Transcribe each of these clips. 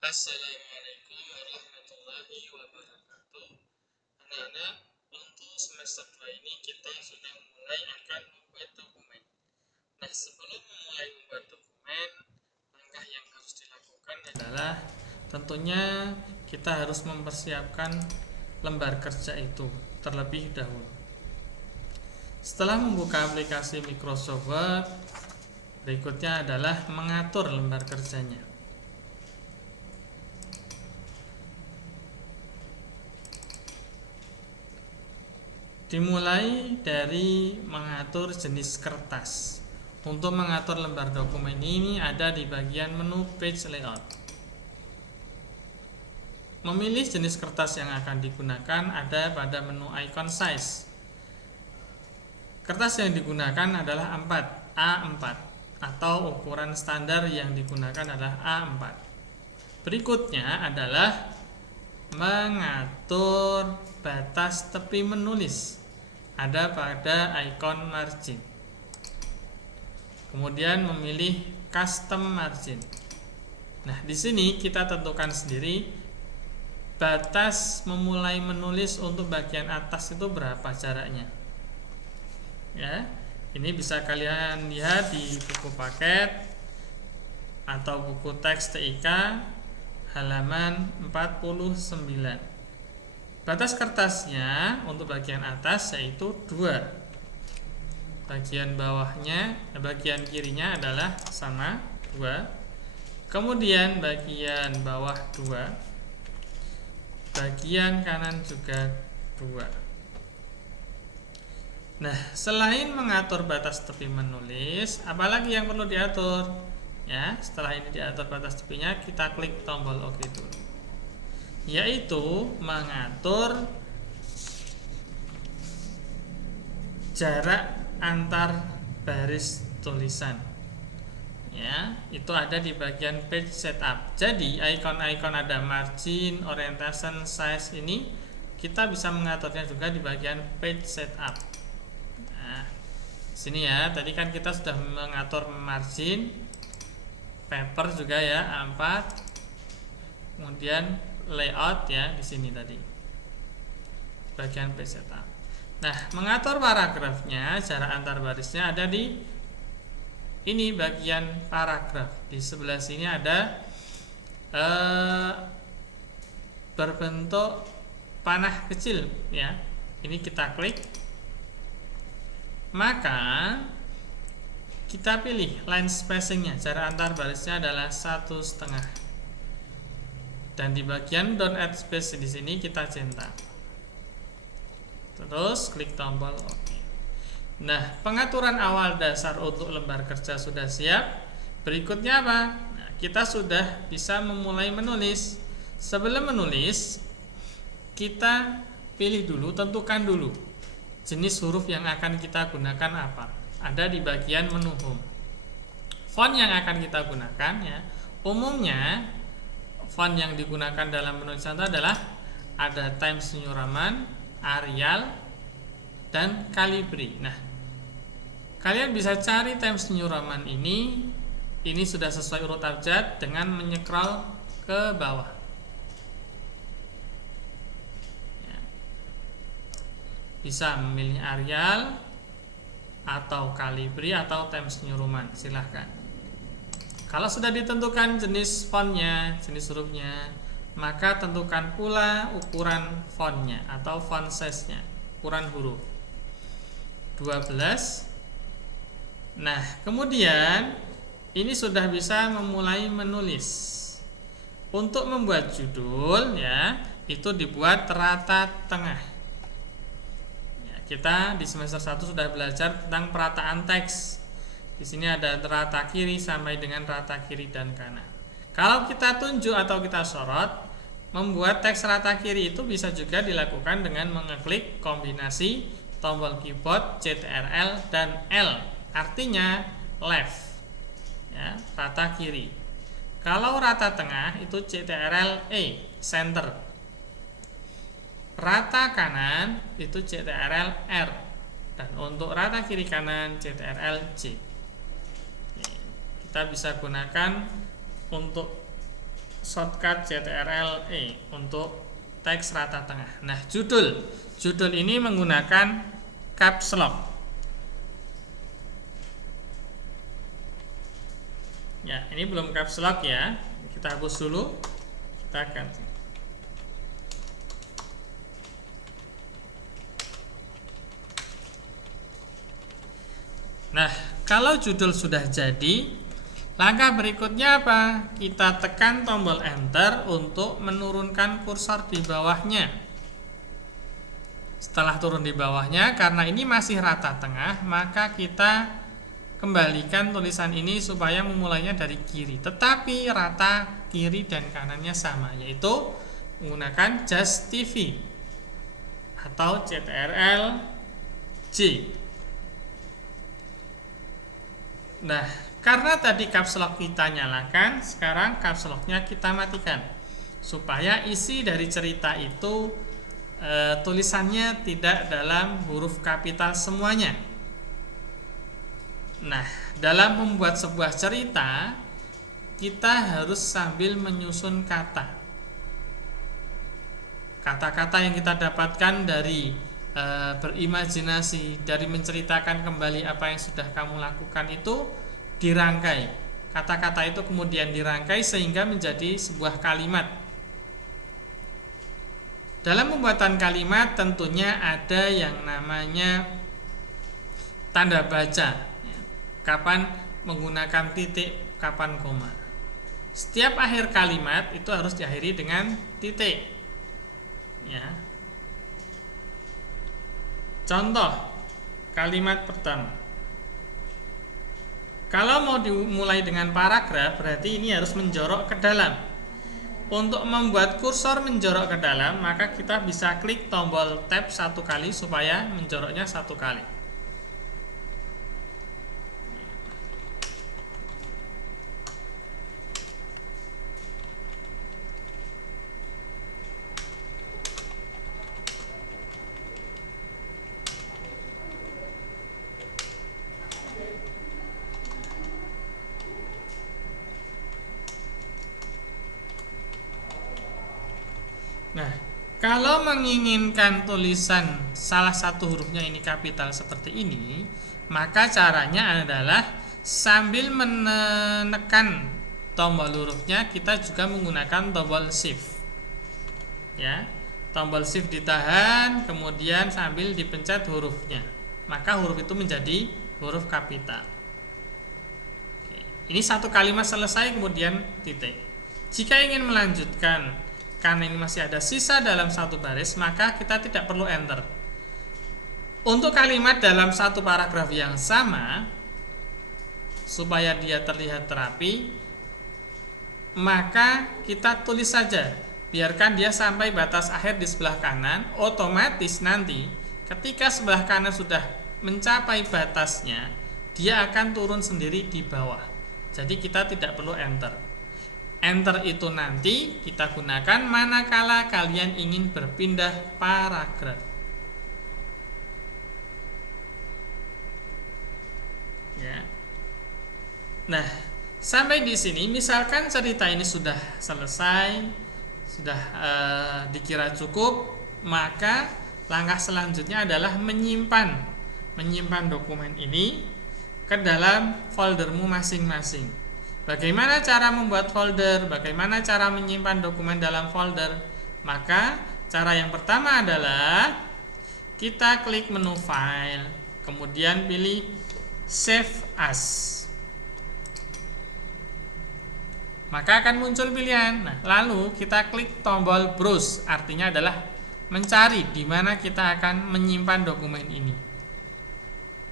Assalamualaikum warahmatullahi wabarakatuh. Anak-anak, untuk semester 2 ini kita sudah mulai akan membuat dokumen. Nah, sebelum memulai membuat dokumen, langkah yang harus dilakukan adalah tentunya kita harus mempersiapkan lembar kerja itu terlebih dahulu. Setelah membuka aplikasi Microsoft Word, berikutnya adalah mengatur lembar kerjanya. Dimulai dari mengatur jenis kertas. Untuk mengatur lembar dokumen ini ada di bagian menu page layout. Memilih jenis kertas yang akan digunakan ada pada menu icon size. Kertas yang digunakan adalah A4 atau ukuran standar yang digunakan adalah A4. Berikutnya adalah mengatur batas tepi menulis, ada pada icon margin. Kemudian memilih custom margin. Nah, di sini kita tentukan sendiri batas memulai menulis untuk bagian atas itu berapa jaraknya. Ya, ini bisa kalian lihat di buku paket atau buku teks TIK halaman 49. Batas kertasnya untuk bagian atas yaitu 2. Bagian bawahnya, bagian kirinya adalah sama 2. Kemudian bagian bawah 2. Bagian kanan juga 2. Nah, selain mengatur batas tepi menulis, apalagi yang perlu diatur? Ya, setelah ini diatur batas tepinya, kita klik tombol OK dulu. Yaitu mengatur jarak antar baris tulisan. Ya, itu ada di bagian page setup. Jadi, icon-icon ada margin, orientation, size ini kita bisa mengaturnya juga di bagian page setup. Nah, sini ya, tadi kan kita sudah mengatur margin, paper juga ya, A4. Kemudian layout ya di sini tadi. Bagian page setup. Nah, mengatur paragrafnya, jarak antar barisnya ada di ini bagian paragraf. Di sebelah sini ada berbentuk panah kecil ya. Ini kita klik. Maka kita pilih line spacingnya, jarak antar barisnya adalah 1,5. Dan di bagian don't add space di sini kita centang. Terus klik tombol OK. Nah, pengaturan awal dasar untuk lembar kerja sudah siap. Berikutnya apa? Nah, kita sudah bisa memulai menulis. Sebelum menulis, kita pilih dulu, tentukan dulu jenis huruf yang akan kita gunakan apa. Ada di bagian menu home. Font yang akan kita gunakan ya. Umumnya font yang digunakan dalam penulisan itu adalah ada Times New Roman, Arial, dan Calibri. Nah, kalian bisa cari Times New Roman ini sudah sesuai urut abjad dengan menyekrol ke bawah. Ya. Bisa memilih Arial atau Calibri atau Times New Roman, silahkan. Kalau sudah ditentukan jenis fontnya, jenis hurufnya, maka tentukan pula ukuran fontnya atau font size-nya, ukuran huruf 12. Nah, kemudian ini sudah bisa memulai menulis. Untuk membuat judul ya, itu dibuat rata tengah. Ya, kita di semester 1 sudah belajar tentang perataan teks. Di sini ada rata kiri sampai dengan rata kiri dan kanan. Kalau kita tunjuk atau kita sorot, membuat teks rata kiri itu bisa juga dilakukan dengan mengeklik kombinasi tombol keyboard CTRL dan L, artinya left ya, rata kiri. Kalau rata tengah itu CTRL E, center. Rata kanan itu CTRL R, dan untuk rata kiri kanan CTRL J. Kita bisa gunakan untuk shortcut CTRL-E untuk teks rata tengah. Nah, judul ini menggunakan caps lock. Ya, ini belum caps lock ya. Kita hapus dulu. Kita ganti. Nah, kalau judul sudah jadi, langkah berikutnya apa? Kita tekan tombol enter untuk menurunkan kursor di bawahnya. Setelah turun di bawahnya, karena ini masih rata tengah, maka kita kembalikan tulisan ini supaya memulainya dari kiri. Tetapi rata kiri dan kanannya sama, yaitu menggunakan Just TV atau CTRL-J. Nah, karena tadi caps lock kita nyalakan, sekarang caps lock-nya kita matikan supaya isi dari cerita itu tulisannya tidak dalam huruf kapital semuanya. Nah, dalam membuat sebuah cerita, kita harus sambil menyusun kata. Kata-kata yang kita dapatkan dari berimajinasi, dari menceritakan kembali apa yang sudah kamu lakukan itu dirangkai. Kata-kata itu kemudian dirangkai sehingga menjadi sebuah kalimat. Dalam pembuatan kalimat tentunya ada yang namanya tanda baca. Kapan menggunakan titik, kapan koma. Setiap akhir kalimat itu harus diakhiri dengan titik. Ya. Contoh kalimat pertama. Kalau mau dimulai dengan paragraf, berarti ini harus menjorok ke dalam. Untuk membuat kursor menjorok ke dalam, maka kita bisa klik tombol tab satu kali supaya menjoroknya satu kali. Nah, kalau menginginkan tulisan salah satu hurufnya ini kapital seperti ini, maka caranya adalah sambil menekan tombol hurufnya, kita juga menggunakan tombol shift. Ya, tombol shift ditahan, kemudian sambil dipencet hurufnya, maka huruf itu menjadi huruf kapital. Oke, ini satu kalimat selesai, kemudian titik. Jika ingin melanjutkan, karena ini masih ada sisa dalam satu baris, maka kita tidak perlu enter. Untuk kalimat dalam satu paragraf yang sama, supaya dia terlihat terapi, maka kita tulis saja. Biarkan dia sampai batas akhir di sebelah kanan. Otomatis nanti ketika sebelah kanan sudah mencapai batasnya, dia akan turun sendiri di bawah. Jadi kita tidak perlu enter. Enter itu nanti kita gunakan manakala kalian ingin berpindah paragraf. Ya. Nah, sampai di sini, misalkan cerita ini sudah selesai, sudah dikira cukup, maka langkah selanjutnya adalah menyimpan dokumen ini ke dalam foldermu masing-masing. Bagaimana cara membuat folder? Bagaimana cara menyimpan dokumen dalam folder? Maka cara yang pertama adalah kita klik menu file, kemudian pilih save as. Maka akan muncul pilihan. Nah, lalu kita klik tombol browse, artinya adalah mencari di mana kita akan menyimpan dokumen ini.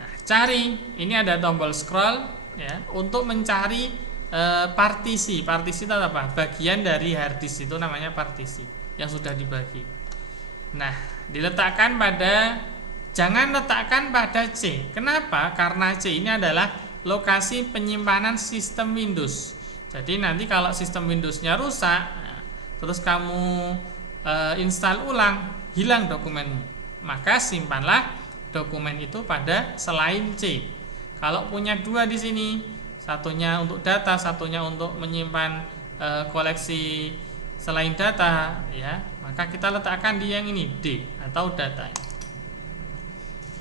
Nah, cari, ini ada tombol scroll ya untuk mencari partisi itu apa? Bagian dari hard disk itu namanya partisi yang sudah dibagi. Nah, jangan letakkan pada C. Kenapa? Karena C ini adalah lokasi penyimpanan sistem Windows. Jadi nanti kalau sistem Windowsnya rusak, terus kamu install ulang, hilang dokumenmu. Maka simpanlah dokumen itu pada selain C. Kalau punya dua di sini, satunya untuk data, satunya untuk menyimpan koleksi selain data, ya, maka kita letakkan di yang ini, D atau data.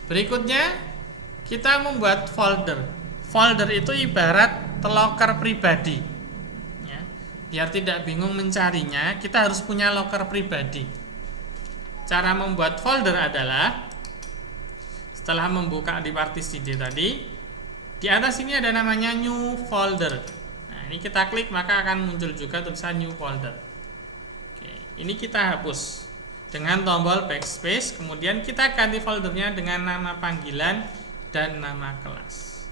Berikutnya kita membuat folder. Folder itu ibarat loker pribadi, ya. Biar tidak bingung mencarinya, kita harus punya loker pribadi. Cara membuat folder adalah setelah membuka di partisi D tadi, di atas ini ada namanya new folder. Nah, ini kita klik maka akan muncul juga tulisan new folder. Oke, ini kita hapus dengan tombol backspace, kemudian kita ganti foldernya dengan nama panggilan dan nama kelas.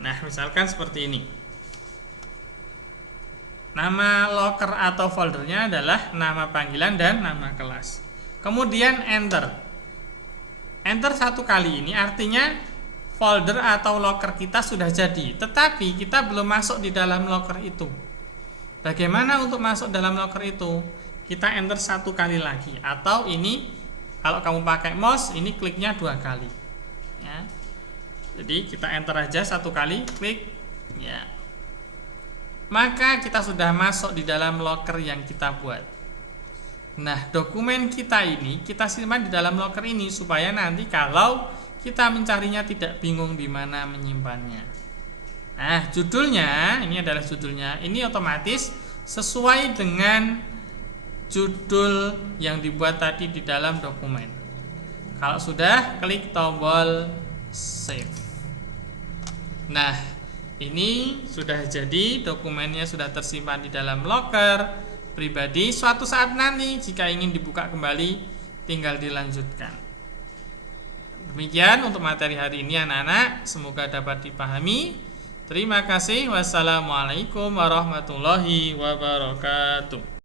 Nah, misalkan seperti ini. Nama loker atau foldernya adalah nama panggilan dan nama kelas. Kemudian enter. Enter satu kali ini artinya folder atau loker kita sudah jadi, tetapi kita belum masuk di dalam loker itu. Bagaimana untuk masuk dalam loker itu? Kita enter satu kali lagi, atau ini kalau kamu pakai mouse ini kliknya 2 kali, ya. Jadi kita enter aja satu kali, klik, ya. Maka kita sudah masuk di dalam loker yang kita buat. Nah, dokumen kita ini kita simpan di dalam loker ini supaya nanti kalau kita mencarinya tidak bingung di mana menyimpannya. Nah, judulnya, ini adalah judulnya. Ini otomatis sesuai dengan judul yang dibuat tadi di dalam dokumen. Kalau sudah, klik tombol save. Nah, ini sudah jadi, dokumennya sudah tersimpan di dalam loker pribadi. Suatu saat nanti jika ingin dibuka kembali, tinggal dilanjutkan. Demikian untuk materi hari ini anak-anak, semoga dapat dipahami. Terima kasih. Wassalamualaikum warahmatullahi wabarakatuh.